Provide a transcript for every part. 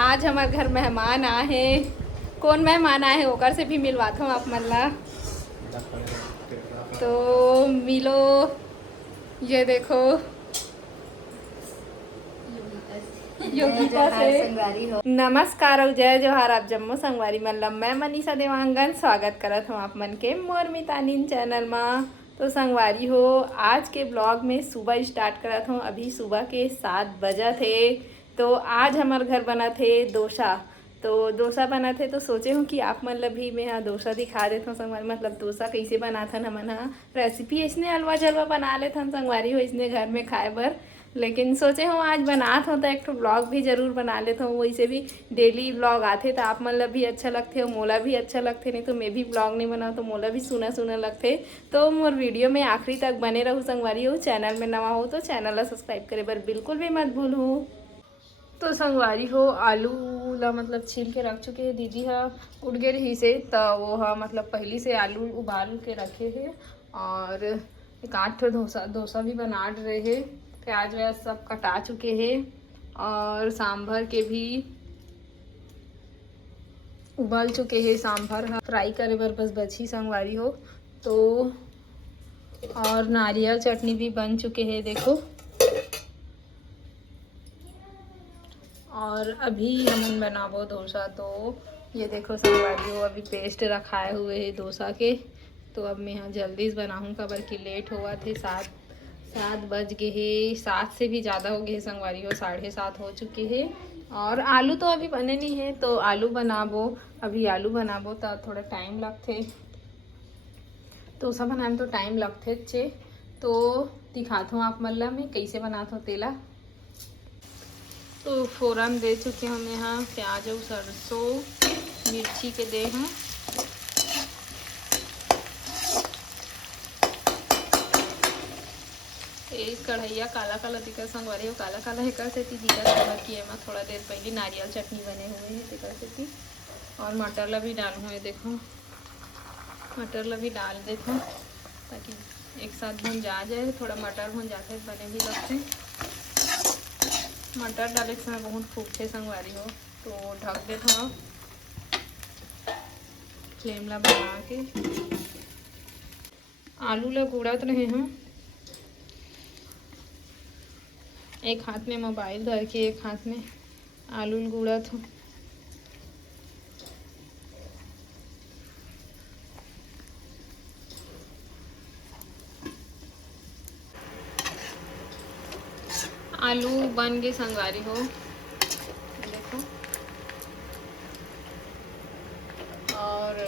आज हमारे घर मेहमान आए हैं। कौन मेहमान आए हैं ओकर से भी मिलवाता हूँ आप मन ला। तो मिलो, ये देखो योगिता से नमस्कार और जय जोहार आप जम्मू संगवारी मतलब मैं मनीषा देवांगन स्वागत करत हूँ आप मन के मोर मितानिन चैनल में। तो संगवारी हो, आज के ब्लॉग में सुबह स्टार्ट करत हूँ। अभी सुबह के 7 बजे थे। तो आज हमारे घर बना थे डोसा। तो डोसा बना थे तो सोचे हूँ कि आप मतलब भी मैं हाँ डोसा दिखा देता हूँ संगवारी। मतलब डोसा कैसे बनाथन हमन हाँ रेसिपी इसने हलवा जलवा बना लेथन संगवारी हो इसने घर में खाए बर। लेकिन सोचे हूँ आज बनात हूँ तो एक तो ब्लॉग भी ज़रूर बना लेता हूँ। वैसे भी डेली ब्लॉग आते तो आप मतलब भी अच्छा लगते हो, मोला भी अच्छा लगते। नहीं तो मैं भी ब्लॉग नहीं बनाऊँ तो मोला भी सुना सुना लगते। तो मोर वीडियो में आखिरी तक बने रहूँ संगवारी हो। चैनल में नवा हो तो चैनल ला सब्सक्राइब करे बर बिल्कुल भी मत भूलूँ। तो संगवारी हो आलू ला मतलब छील के रख चुके हैं। दीदी हा उठ गए रही से तो वो हा मतलब पहली से आलू उबाल के रखे हैं। और एक 8 डोसा भी बना रहे हैं। प्याज व्याज सब कटा चुके हैं और सांभर के भी उबाल चुके हैं। सांभर फ्राई करे बर बस बची संगवारी हो। तो और नारियल चटनी भी बन चुके हैं देखो। और अभी हम बनाबो डोसा। तो ये देखो संगवारी हो अभी पेस्ट रखाए हुए है डोसा के। तो अब मैं यहाँ जल्दी से बनाऊँ खबर कि लेट हुआ थे। 7 बज गए है, 7 से भी ज़्यादा हो गए है संगवारी हो, 7:30 हो चुके हैं। और आलू तो अभी बने नहीं है तो आलू बनाबो। अभी आलू बनाबो तो थोड़ा टाइम लगते। डोसा बनाने में तो टाइम लगते चे। तो दिखाता हूँ आप मतलब मैं कैसे बनाता हूँ तेला। तो फ़ौरन दे चुके हम यहाँ प्याज और सरसों मिर्ची के दे हैं। एक कढ़ैया काला काला दिखा संगवारी हो, काला काला है कर से दिखा खबर कि एमा थोड़ा देर पहले नारियल चटनी बने हुए हैं दिखा से। और मटर ला भी डाल हुए देखो, मटर ला भी डाल देता हूँ ताकि एक साथ भुन जा जाए। थोड़ा मटर भुन जाते बने भी लगते। मटर डाले के समय बहुत फूकते संगवारी हो। तो ढक देता हूँ फ्लेम ला बना के। आलू ला गुड़त रहे हैं, एक हाथ में मोबाइल धर के एक हाथ में आलू गुड़त हूँ। आलू बन गए संगवारी हो देखो। और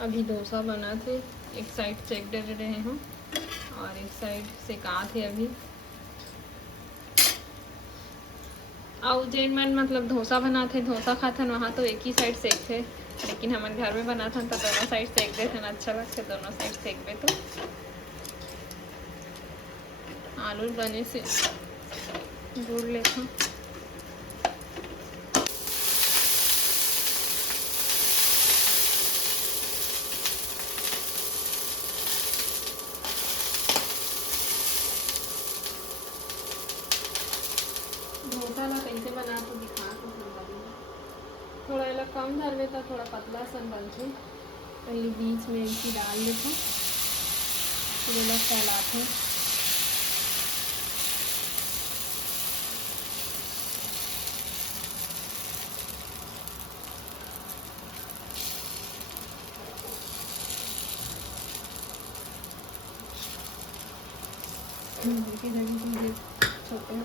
अभी डोसा बना थे, एक साइड सेक दे रहे हैं और एक साइड सेका थे अभी। और जैन मन मतलब डोसा बनाते डोसा खाथन वहाँ तो एक ही साइड सेक थे। लेकिन हमारे घर में बनाथन तो दोनों साइड सेक देते अच्छा लगते दोनों साइड सेक दे। तो आलू बने से गुड़ लेता हूँ। डोसा ला कैसे बना तो दिखा तो थोड़ा ये कम धरवे तो थोड़ा पतला सन बनते। पहले बीच में इसी डाल देते फिर ये फैलाते। छोटे हो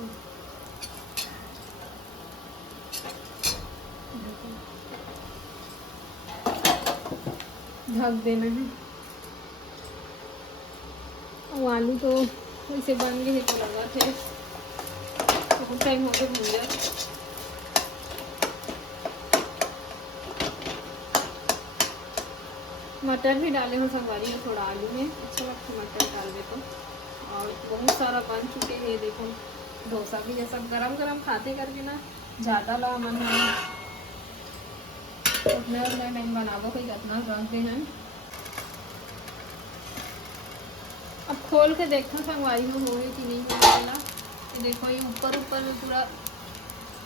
ढक देना है। और आलू तो वैसे बन गए तो लगा थे बहुत टाइम हो गया भून जाए। मटर भी डाले हो संगवारी हो थोड़ा आलू में अच्छा लगता मटर डाल दे तो। और बहुत सारा बन चुके हैं देखो। डोसा भी जैसा गरम गरम खाते करके ना ज़्यादा ला मन उतना नहीं बनाबो कोई कितना रखते हैं। अब खोल के देखो संगवारी हो कि नहीं हो। देखो ये ऊपर ऊपर पूरा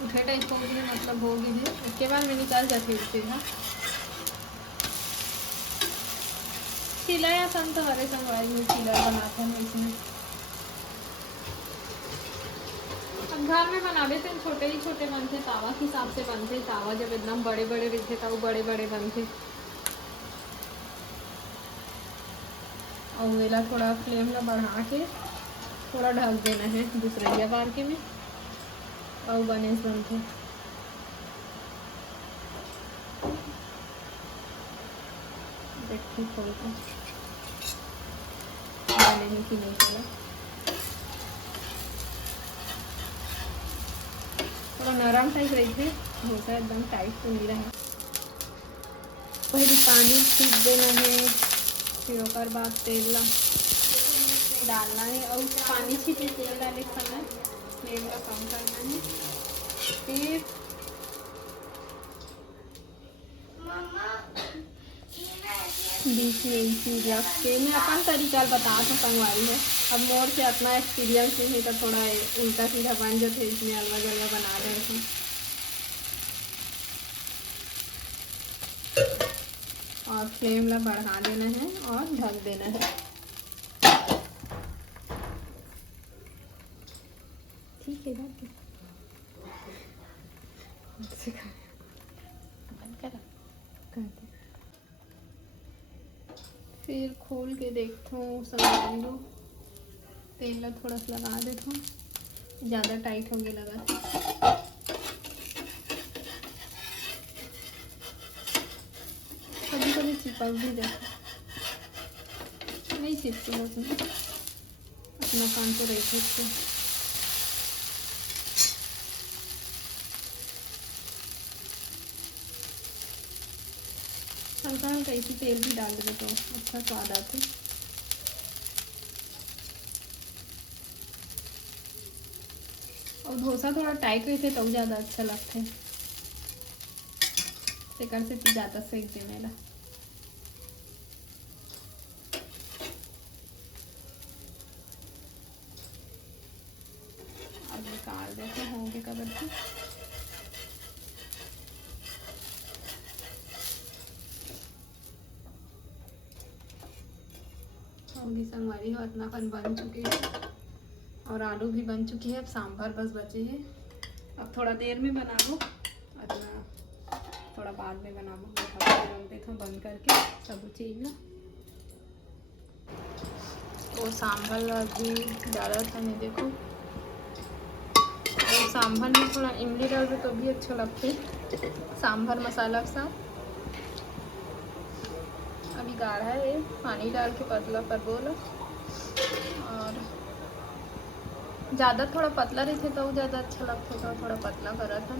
उठे टाइप हो गए मतलब हो गए हैं उसके बाद में निकाल जाती उससे ना चिला या सन तो हरे संगवारी में चिला बनाते हैं इसमें। अब घर में बनावे थे छोटे ही छोटे बनते तावा के हिसाब से बनते तावा जब एकदम बड़े बड़े रहते तब वो बड़े बड़े बनते और वेला थोड़ा फ्लेम ला बढ़ा के थोड़ा ढक देना है दूसरे बार के में और बने बनते देखते खोल के बने कि नहीं चला थोड़ा नरम टाइप रही थे होता है एकदम टाइट तो नहीं रहा। पहले पानी छीट देना है फिर और बाद तेल डालना है और पानी छीटे तेल डाले खाना फ्लेम का कम करना है। फिर बीच में इसी रख के मैं अपन तरीका बता तो संगवारी है। अब मोर से अपना एक्सपीरियंस नहीं तो थोड़ा उल्टा सीधा बन जाते इसमें अलग अलग बना रहे थे। और फ्लेम ला बढ़ा देना है और ढक देना है। ठीक है ढक फिर खोल के देखता हूँ संगवारी लो तेल ला थोड़ा सा लगा देता हूँ ज़्यादा टाइट हो गया लगा कभी कभी चिपक भी जाता नहीं चिपके उसमें अपना काम तो रही थे। हल्का हल्का इसी तेल भी डाल दे तो अच्छा स्वाद आते। और डोसा थोड़ा टाइट रहते तो ज़्यादा अच्छा लगता है सेकर से ज़्यादा सेक देने ला। अब निकाल देते होंगे कबर से होगी संगवारी हो इतना अपन बन चुके हैं और आलू भी बन चुकी है। अब सांभर बस बचे हैं। अब थोड़ा देर में बना लो अपना थोड़ा बाद में बना लो रख देता हूँ बंद करके सब चीज़ ना। तो सांभर अभी डाला था नहीं देखो और सांभर में थोड़ा इमली डाल दो तो भी अच्छा लगते सांभर मसाला के साथ। अभी गाढ़ा है पानी डाल के पतला कर बोला और ज़्यादा थोड़ा पतला रहते तो ज़्यादा अच्छा लगता था थोड़ा पतला करा था।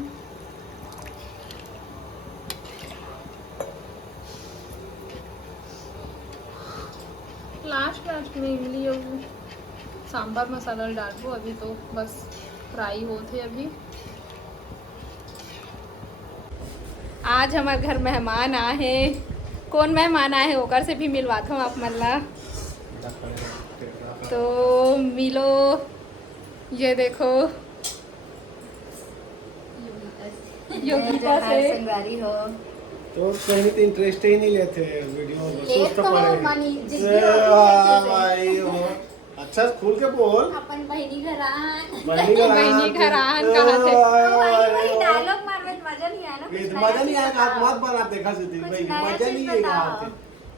लास्ट में इमली और सांभर मसाला डाल दो। अभी तो बस फ्राई होते अभी। आज हमारे घर मेहमान आए हैं। कौन मेहमान आए हैं होकर से भी मिलवाता हूँ आप मल्ला तो मिलो। ये देखो योगिता से संगवारी हो तो कहीं तो इंटरेस्ट ही नहीं लेते वीडियो एक तो मनी भाई हो अच्छा खुल के बोल अपन बहिनी घरान बहिनी घरान कहा थे वही डायलॉग मारवे मजा नहीं आया ना मजा नहीं आया आप मत बना देखा सुधी भाई मजा नहीं है कहा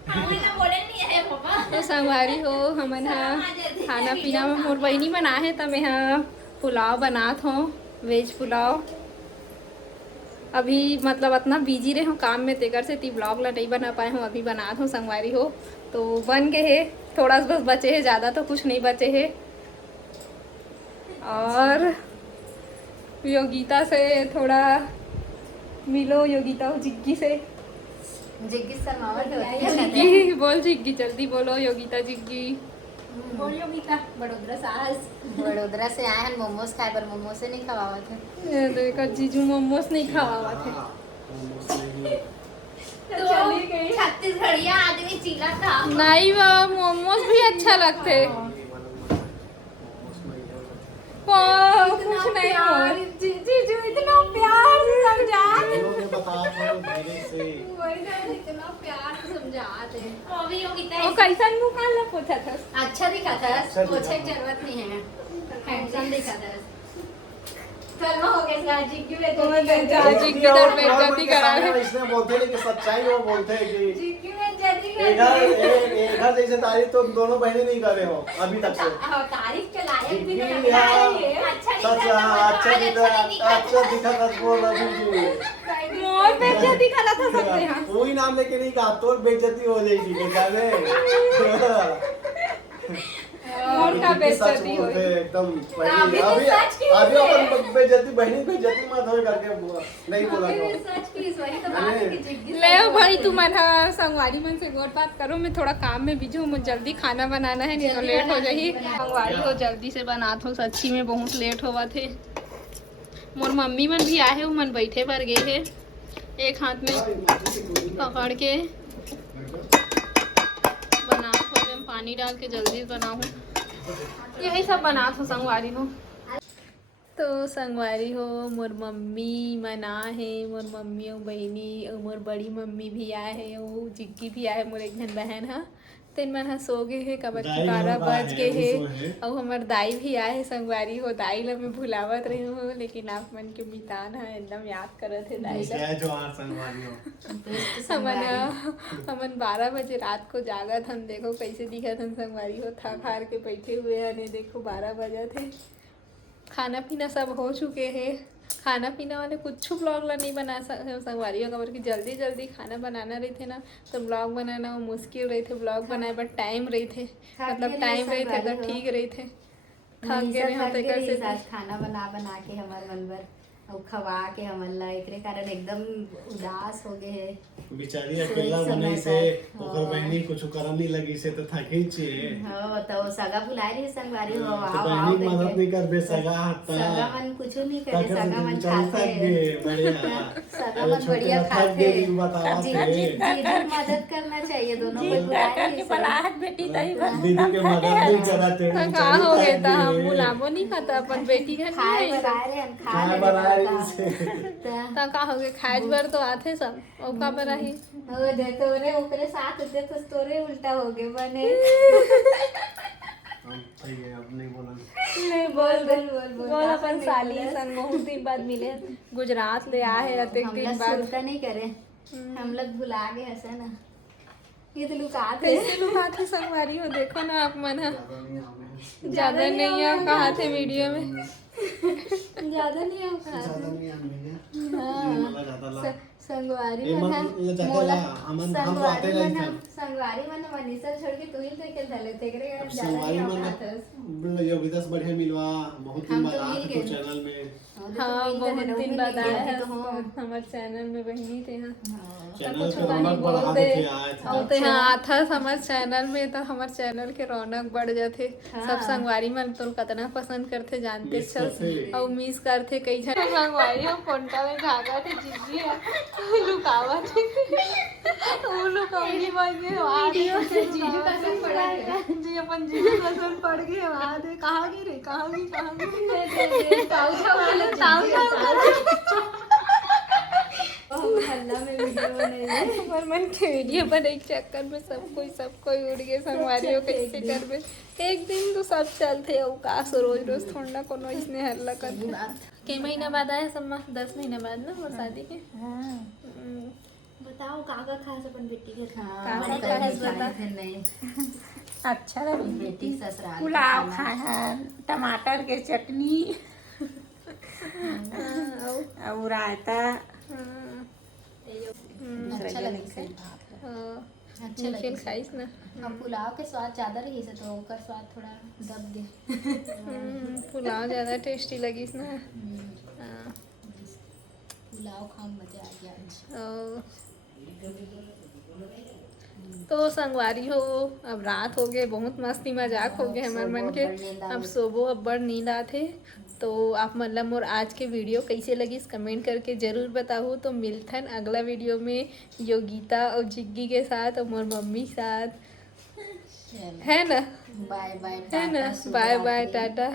हमें बोले नहीं है पापा तो संगवारी हो हमन खाना पीना में मोर बहिनी बना है तो मैं पुलाव बनात हूँ वेज पुलाव। अभी मतलब इतना बिजी रहे हूँ काम में तेकर से ती ब्लॉग ला नहीं बना पाए हूँ अभी बनात हूँ संगवारी हो तो बन गए है थोड़ा बस बचे है ज़्यादा तो कुछ नहीं बचे है। और योगिता से थोड़ा मिलो योगिता जिग्गी से जिग्गी शर्मावत होती है जिग्गी बोल जिग्गी जल्दी बोलो योगिता जिग्गी बोल योगिता बड़ोदरा से आए हैं मोमोज खाए पर मोमोज से नहीं खवावत है देखो जीजू मोमोज नहीं खावा थे तो छत्तीसगढ़िया आदमी चीला खा नहीं बाबा मोमोज भी अच्छा लगते कुछ नहीं हो जीजू इतना जाते अभी योगिता वो कैसन मुंह काला पूछा था। अच्छा दिखा था, अच्छा दिखा पोछे की था। जरूरत नहीं है, हैंडसम दिखा था। कल हो गया साजी की तुम्हें बेइज्जती जाजी की दर बेइज्जती करा है। इसने बोलते हैं कि सच्चाई वो बोलते हैं कि जी की बेइज्जती एक घर जैसे तारीफ तो तुम बहनें नहीं कर रहे हो अभी तक से। तारीफ के लायक भी जी, नहीं हाँ। है। अच्छा सच दिखा अच्छा दिखा था बोल अभी जी। मोर बेइज्जती करा था सबसे यहाँ। कोई नाम लेके नहीं कहा तो बेइज्जती हो जाएगी बेचारे। मोर का सच बेइज्जती हो। बोलते हैं एकदम अभी तो अभी सच की अभी है। अपन बेइज्जती बहनी बेइज्जती मत हो करके नहीं बोला अभी भी करो। सच की वही तो बात है कि जिग्गी ले सब भाई बोलते तू हैं। मन संगवारी मन से गोट बात करो। मैं थोड़ा काम में बिजी हूँ, मुझे जल्दी खाना बनाना है, नहीं तो जल्दी लेट हो बना, जाही। बना। संगवारी हो जल्दी से बना थो, सच्ची में बहुत लेट होवा थे। मोर मम्मी मन भी आए हो, मन बैठे पर गए है, एक हाथ में पकड़ के बना थो। पानी डाल के जल्दी बनाऊँ, यही सब बना थो संगवारी हो। तो संगवारी हो मोर मम्मी मना है, मोर मम्मी और बहनी और मोर बड़ी मम्मी भी आए है, और जिग्गी भी आए, मोर एक जन बहन है। तीन मन सो गए है, कबर की 12 बज गए है। और हमार दाई भी आए है संगवारी हो। दाई ला मैं भुलावत रही हूँ, लेकिन आप मन के मितान है एकदम याद करत है दाई ला। जो हार संगवारी हो बेस्ट संगवारी। हमन 12 बजे रात को जागत हम, देखो कैसे दिखत हम संगवारी हो, थक हार के बैठे हुए हैं। ने देखो 12 बजे थे। खाना पीना सब हो चुके हैं। खाना पीना वाले कुछ ब्लॉग ला नहीं बना संगवारी हो, खबर कि जल्दी जल्दी खाना बनाना रही थे ना, तो ब्लॉग बनाना वो मुश्किल रही थे। ब्लॉग बनाए पर टाइम रही थे, मतलब टाइम रही थे तो ठीक रही थे। थक गए रहे हम तेकर से। खाना बना बना के हमार मन भर और खवा के हमन ला एकरे कारण एकदम उदास हो गए है। बिचारी अकेला बने से ओकर बहनी कुछ करन नहीं लगी से तो थकी छे। हो तो सगा बुलाए रही संगवारी हो, तो आओ बहनी आओ मदद करके। नहीं कर बे सगा हत्ता सगा मन कुछ नहीं करे, सगा मन खाते बढ़िया सगा मन बढ़िया खाते। बतावा जी थे जी मदद करना चाहिए, दोनों को बुलाए रही सब। बेटी दीदी के मदद नहीं करते कहा हो गए था, हम बुलाबो नहीं खाता अपन बेटी घर खाए नहीं बनाए रहे हम, खा खाए ले बनाए रहे से तो का हो गए, खाज भर तो आते सब और का बराही। हो दे तोरे ओकरे साथ दे तो तोरे उल्टा हो गए बने। हम भैया अब नहीं बोला नहीं बोल बोल अपन साली संग बहुत दिन बाद मिले, गुजरात ले आए अतेक हम दिन लोग बाद। सुनता नहीं करे, हम लोग भुला गए हसे ना। ये तो लुकाते कैसे लुकाते संगवारी हो, देखो ना आप मन है ज्यादा नहीं है कहा थे वीडियो में। ज्यादा नहीं है ज्यादा नहीं आने हाँ। ज्यादा ला संगवारी ये मन मन हम ये ज्यादा मोला ला हम तो संगवारी आते मन नहीं हम थे संगवारी मन मनीषा छोड़ के तू ही तो के धले तेरे अब ज्यादा संगवारी नहीं मन होता। योगिता से बढ़िया मिलवा बहुत दिन हम बाद तो आए मिल थे गए। तो चैनल में हाँ बहुत दिन बाद आया है तो हाँ। हमारे चैनल में बहनी थे। हाँ चैनल कुछ पे नहीं रौनक बढ़ा बोलते देते आए थे और तो यहाँ आता हमारे चैनल में, तो हमारे चैनल के रौनक बढ़ जाते। सब संगवारी मन तो कतना पसंद करते जानते मिस चल करते। और मिस करते कई जन संगवारी हो कोंटा में भागा थे जिग्गी लुकावा थे वो लुकावनी बन गए वीडियो से जीजू कसम पड़ा है। जी अपन जीजू कसम पड़ गए वहां दे कहाँ गई रे कहाँ गई ताऊ ताऊ ताऊ हल्ला में वीडियो बनाई पर मन के वीडियो बने के चक्कर में सब कोई उड़ गए संगवारियों कैसे करबे। एक दिन तो सब चलते और का सो रोज रोज थोड़ा कोनो इसने हल्ला कर के महीना बाद आया सम्मा 10 महीना बाद ना और शादी के। बताओ काका खास अपन बेटी के काका खास खास बता। नहीं अच्छा लगी बेटी ससुराल पुलाव खाया, टमाटर के चटनी और रायता। अच्छा लगे सही अच्छा निखिल लगे खाइस ना हम पुलाव के स्वाद ज्यादा रही से तो ओकर स्वाद थोड़ा दब गए। पुलाव ज्यादा टेस्टी लगिस ना। पुलाव खाऊं मजा आ गया। और तो संगवारी हो अब रात हो गए, बहुत मस्ती मजाक हो गए हमारे मन के। अब सोबो अब बड़ नींद आते। तो आप मतलब मोर आज के वीडियो कैसे लगी कमेंट करके ज़रूर बताओ। तो मिलथन अगला वीडियो में योगिता और जिग्गी के साथ और मोर मम्मी साथ, है ना? बाय बाय है ना? Bye bye Tata.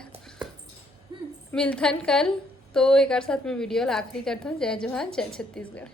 मिलथन कल। तो एक साथ में वीडियो आखिरी करता हूँ। जय जोहार, जय छत्तीसगढ़।